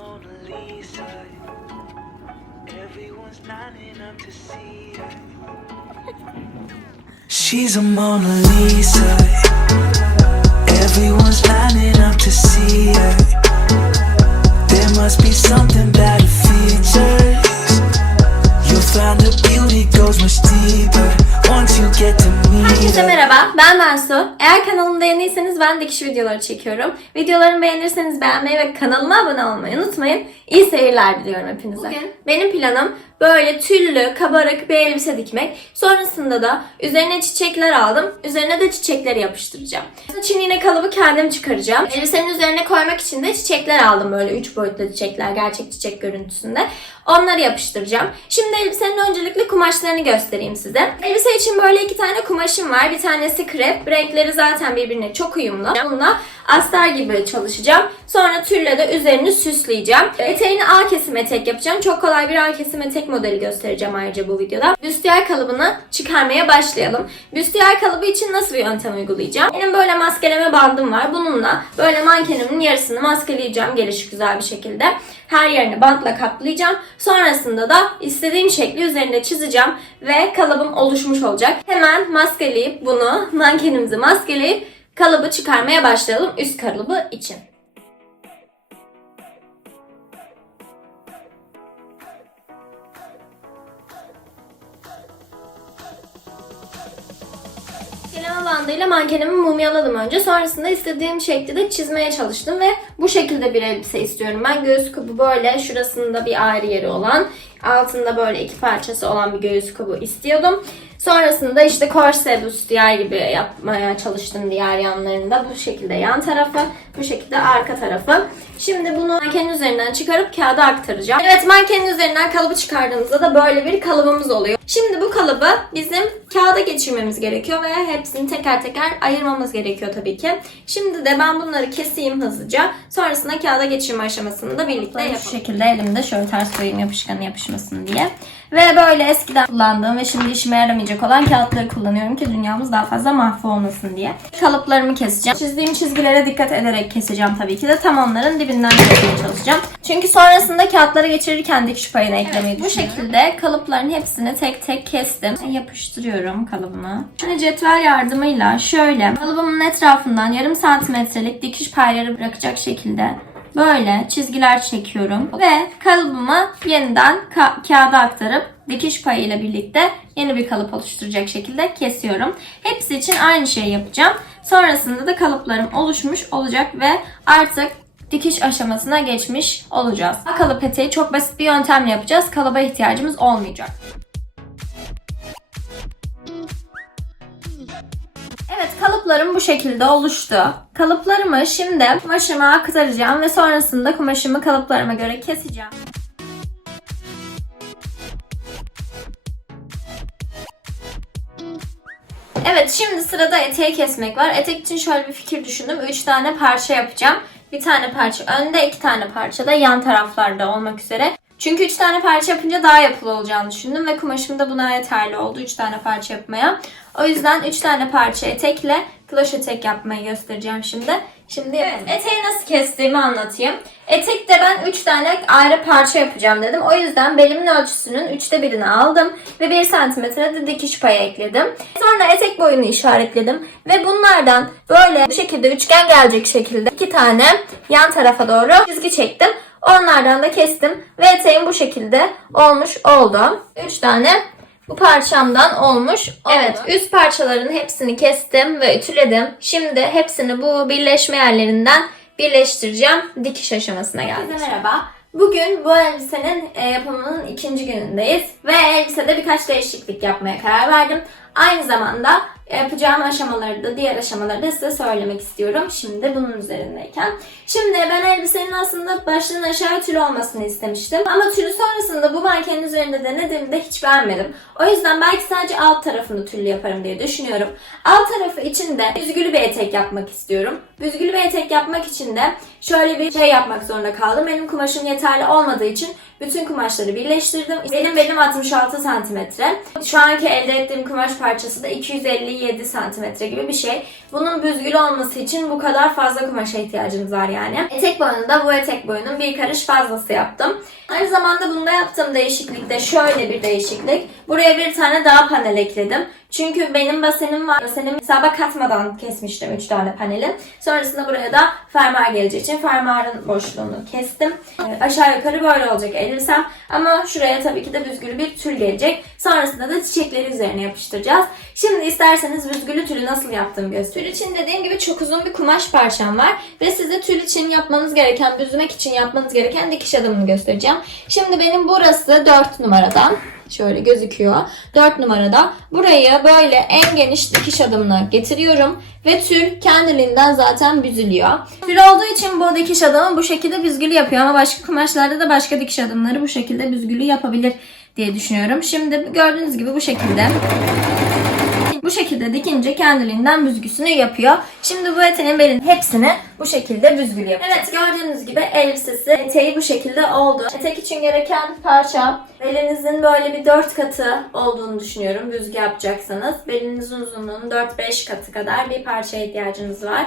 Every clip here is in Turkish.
Mona Lisa. Everyone's lining up to see her. She's a Mona Lisa. Everyone's lining up to see her. There must be something about her features. You'll find the beauty goes much deeper Herkese her. merhaba, ben Mersu. Eğer kanalımda yeniyseniz ben dikiş videoları çekiyorum. Videolarımı beğenirseniz beğenmeyi ve kanalıma abone olmayı unutmayın. İyi seyirler diliyorum hepinize. Bugün benim planım böyle tüllü, kabarık bir elbise dikmek. Sonrasında da üzerine çiçekler aldım. Üzerine de çiçekleri yapıştıracağım. Çin iğne kalıbı kendim çıkaracağım. Elbisenin üzerine koymak için de çiçekler aldım böyle 3 boyutlu çiçekler, gerçek çiçek görüntüsünde. Onları yapıştıracağım. Şimdi elbisenin öncelikle kumaşlarını göstereyim size. Elbise için böyle iki tane kumaşım var. Bir tanesi krep. Renkleri zaten birbirine çok uyumlu. Bununla astar gibi çalışacağım. Sonra tülle de üzerini süsleyeceğim. Eteğini A kesim etek yapacağım. Çok kolay bir A kesim etek modeli göstereceğim ayrıca bu videoda. Büstiyer kalıbını çıkarmaya başlayalım. Büstiyer kalıbı için nasıl bir yöntem uygulayacağım? Benim böyle maskeleme bandım var. Bununla böyle mankenimin yarısını maskeleyeceğim geliş güzel bir şekilde. Her yerini bantla kaplayacağım. Sonrasında da istediğim şekli üzerinde çizeceğim ve kalıbım oluşmuş olacak. Hemen maskeleyip bunu mankenimizi maskeleyip kalıbı çıkarmaya başlayalım üst kalıbı için. Keleme bandıyla mankenimi mumyaladım önce. Sonrasında istediğim şekilde çizmeye çalıştım ve bu şekilde bir elbise istiyorum. Ben göğüs kubu böyle şurasında bir ayrı yeri olan, altında böyle iki parçası olan bir göğüs kubu istiyordum. Sonrasında işte korse bustiyer gibi yapmaya çalıştım diğer yanlarında. Bu şekilde yan tarafı, bu şekilde arka tarafı. Şimdi bunu mankenin üzerinden çıkarıp kağıda aktaracağım. Evet mankenin üzerinden kalıbı çıkardığımızda da böyle bir kalıbımız oluyor. Şimdi bu kalıbı bizim kağıda geçirmemiz gerekiyor ve hepsini teker teker ayırmamız gerekiyor tabii ki. Şimdi de ben bunları keseyim hızlıca. Sonrasında kağıda geçirme aşamasını da birlikte yapalım. Şu şekilde elimde şöyle ters koyayım yapışkanı yapışmasın diye. Ve böyle eskiden kullandığım ve şimdi işime yaramayacak olan kağıtları kullanıyorum ki dünyamız daha fazla mahvolmasın diye. Kalıplarımı keseceğim. Çizdiğim çizgilere dikkat ederek keseceğim tabii ki de tam onların dibinden kesmeye çalışacağım. Çünkü sonrasında kağıtlara geçirirken dikiş payını eklemeyi Bu şekilde kalıpların hepsini tek tek kestim. Yapıştırıyorum kalıbımı. Şimdi cetvel yardımıyla şöyle kalıbımın etrafından yarım santimetrelik dikiş payları bırakacak şekilde Böyle çizgiler çekiyorum ve kalıbımı yeniden ka- kağıda aktarıp dikiş payıyla birlikte yeni bir kalıp oluşturacak şekilde kesiyorum. Hepsi için aynı şeyi yapacağım. Sonrasında da kalıplarım oluşmuş olacak ve artık dikiş aşamasına geçmiş olacağız. Kalıp eteği çok basit bir yöntemle yapacağız. Kalıba ihtiyacımız olmayacak. Evet kalıplarım bu şekilde oluştu. Kalıplarımı şimdi kumaşıma aktaracağım ve sonrasında kumaşımı kalıplarıma göre keseceğim. Evet şimdi sırada eteği kesmek var. Etek için şöyle bir fikir düşündüm. 3 tane parça yapacağım. Bir tane parça önde, iki tane parça da yan taraflarda olmak üzere. Çünkü 3 tane parça yapınca daha yapılı olacağını düşündüm ve kumaşım da buna yeterli oldu 3 tane parça yapmaya. O yüzden 3 tane parça etekle kloş etek yapmayı göstereceğim şimdi. Şimdi evet, eteği nasıl kestiğimi anlatayım. Etekte ben 3 tane ayrı parça yapacağım dedim. O yüzden belimin ölçüsünün 3'te birini aldım ve 1 santimetre de dikiş payı ekledim. Sonra etek boyunu işaretledim ve bunlardan böyle bu şekilde üçgen gelecek şekilde iki tane yan tarafa doğru çizgi çektim. Onlardan da kestim ve eteğim bu şekilde olmuş oldu. 3 tane bu parçamdan olmuş. Evet üst parçaların hepsini kestim ve ütüledim. Şimdi hepsini bu birleşme yerlerinden birleştireceğim. Dikiş aşamasına geldik. merhaba. Bugün bu elbisenin e, yapımının ikinci günündeyiz ve elbisede birkaç değişiklik yapmaya karar verdim. Aynı zamanda yapacağım aşamaları da diğer aşamaları da size söylemek istiyorum. Şimdi bunun üzerindeyken. Şimdi ben elbisenin aslında baştan aşağı tül olmasını istemiştim. Ama tülü sonrasında bu mankenin üzerinde denediğimde hiç beğenmedim. O yüzden belki sadece alt tarafını tüllü yaparım diye düşünüyorum. Alt tarafı için de büzgülü bir etek yapmak istiyorum. Büzgülü bir etek yapmak için de şöyle bir şey yapmak zorunda kaldım. Benim kumaşım yeterli olmadığı için bütün kumaşları birleştirdim. Benim belim 66 santimetre. Şu anki elde ettiğim kumaş parçası da 257 santimetre gibi bir şey. Bunun büzgülü olması için bu kadar fazla kumaşa ihtiyacınız var yani. Etek boyunu da bu etek boyunu boyunun bir karış fazlası yaptım. Aynı zamanda bunda yaptığım değişiklik de şöyle bir değişiklik. Buraya bir tane daha panel ekledim. Çünkü benim basenim var. Basenimi hesaba katmadan kesmiştim 3 tane paneli. Sonrasında buraya da fermuar geleceği için fermuarın boşluğunu kestim. Ee, aşağı yukarı böyle olacak elbisem. Ama şuraya tabii ki de büzgülü bir tül gelecek. Sonrasında da çiçekleri üzerine yapıştıracağız. Şimdi isterseniz büzgülü tülü nasıl yaptığımı göstereyim. Tül için dediğim gibi çok uzun bir kumaş parçam var. Ve size tül için yapmanız gereken, büzmek için yapmanız gereken dikiş adımını göstereceğim. Şimdi benim burası 4 numaradan. Şöyle gözüküyor. 4 numarada. Burayı böyle en geniş dikiş adımına getiriyorum. Ve tül kendiliğinden zaten büzülüyor. Tül olduğu için bu dikiş adımı bu şekilde büzgülü yapıyor. Ama başka kumaşlarda da başka dikiş adımları bu şekilde büzgülü yapabilir diye düşünüyorum. Şimdi gördüğünüz gibi bu şekilde bu şekilde dikince kendiliğinden büzgüsünü yapıyor. Şimdi bu eteğin belin hepsini bu şekilde büzgülü yapacağız. Evet gördüğünüz gibi elbisesi eteği bu şekilde oldu. Etek için gereken parça belinizin böyle bir 4 katı olduğunu düşünüyorum büzgü yapacaksanız. Belinizin uzunluğunun 4-5 katı kadar bir parçaya ihtiyacınız var.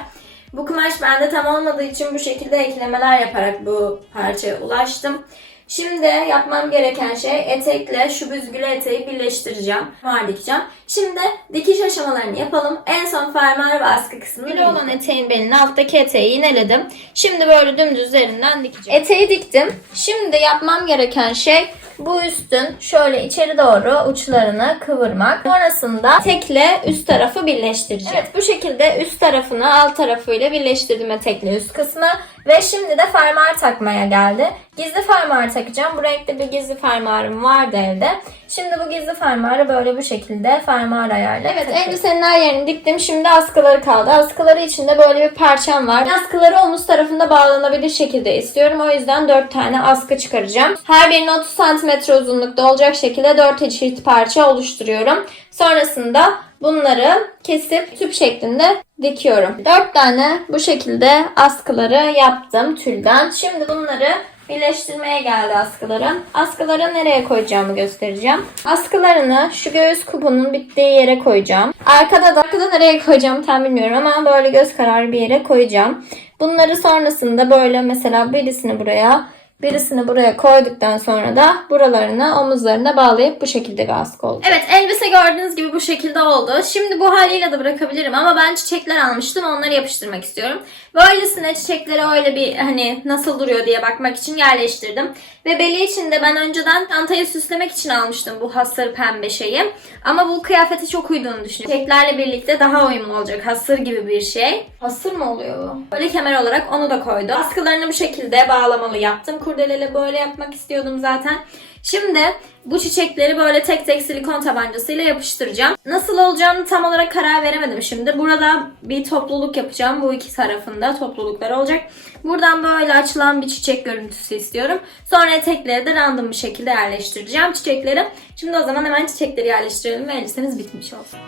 Bu kumaş bende tam olmadığı için bu şekilde eklemeler yaparak bu parçaya ulaştım. Şimdi yapmam gereken şey etekle şu büzgülü eteği birleştireceğim. Var dikeceğim. Şimdi dikiş aşamalarını yapalım. En son fermuar ve askı kısmını Büzgülü olan eteğin belini alttaki eteği yineledim. Şimdi böyle dümdüz üzerinden dikeceğim. Eteği diktim. Şimdi yapmam gereken şey bu üstün şöyle içeri doğru uçlarını kıvırmak. Sonrasında tekle üst tarafı birleştireceğim. Evet bu şekilde üst tarafını alt tarafıyla birleştirdim etekle üst kısmı. Ve şimdi de fermuar takmaya geldi. Gizli fermuar takacağım. Bu renkte bir gizli fermuarım vardı evde. Şimdi bu gizli fermuarı böyle bu şekilde fermuar ayarla. Evet elbisenin her yerini diktim. Şimdi askıları kaldı. Askıları içinde böyle bir parçam var. Askıları omuz tarafında bağlanabilir şekilde istiyorum. O yüzden 4 tane askı çıkaracağım. Her birinin 30 cm uzunlukta olacak şekilde 4 eşit parça oluşturuyorum. Sonrasında bunları kesip tüp şeklinde dikiyorum. 4 tane bu şekilde askıları yaptım tülden. Şimdi bunları birleştirmeye geldi askıları. Askıları nereye koyacağımı göstereceğim. Askılarını şu göğüs kupunun bittiği yere koyacağım. Arkada da arkada nereye koyacağımı tam bilmiyorum ama böyle göz kararı bir yere koyacağım. Bunları sonrasında böyle mesela birisini buraya Birisini buraya koyduktan sonra da buralarına omuzlarına bağlayıp bu şekilde bir oldu. Evet elbise gördüğünüz gibi bu şekilde oldu. Şimdi bu haliyle de bırakabilirim ama ben çiçekler almıştım onları yapıştırmak istiyorum. Böylesine çiçekleri öyle bir hani nasıl duruyor diye bakmak için yerleştirdim. Ve beli için de ben önceden çantayı süslemek için almıştım bu hasır pembe şeyi. Ama bu kıyafeti çok uyduğunu düşünüyorum. Çiçeklerle birlikte daha uyumlu olacak. Hasır gibi bir şey. Hasır mı oluyor bu? Böyle kemer olarak onu da koydum. Askılarını bu şekilde bağlamalı yaptım. Kurdeleyle böyle yapmak istiyordum zaten. Şimdi bu çiçekleri böyle tek tek silikon tabancasıyla yapıştıracağım. Nasıl olacağını tam olarak karar veremedim şimdi. Burada bir topluluk yapacağım. Bu iki tarafında topluluklar olacak. Buradan böyle açılan bir çiçek görüntüsü istiyorum. Sonra etekleri de random bir şekilde yerleştireceğim çiçekleri. Şimdi o zaman hemen çiçekleri yerleştirelim ve elbisemiz bitmiş olsun.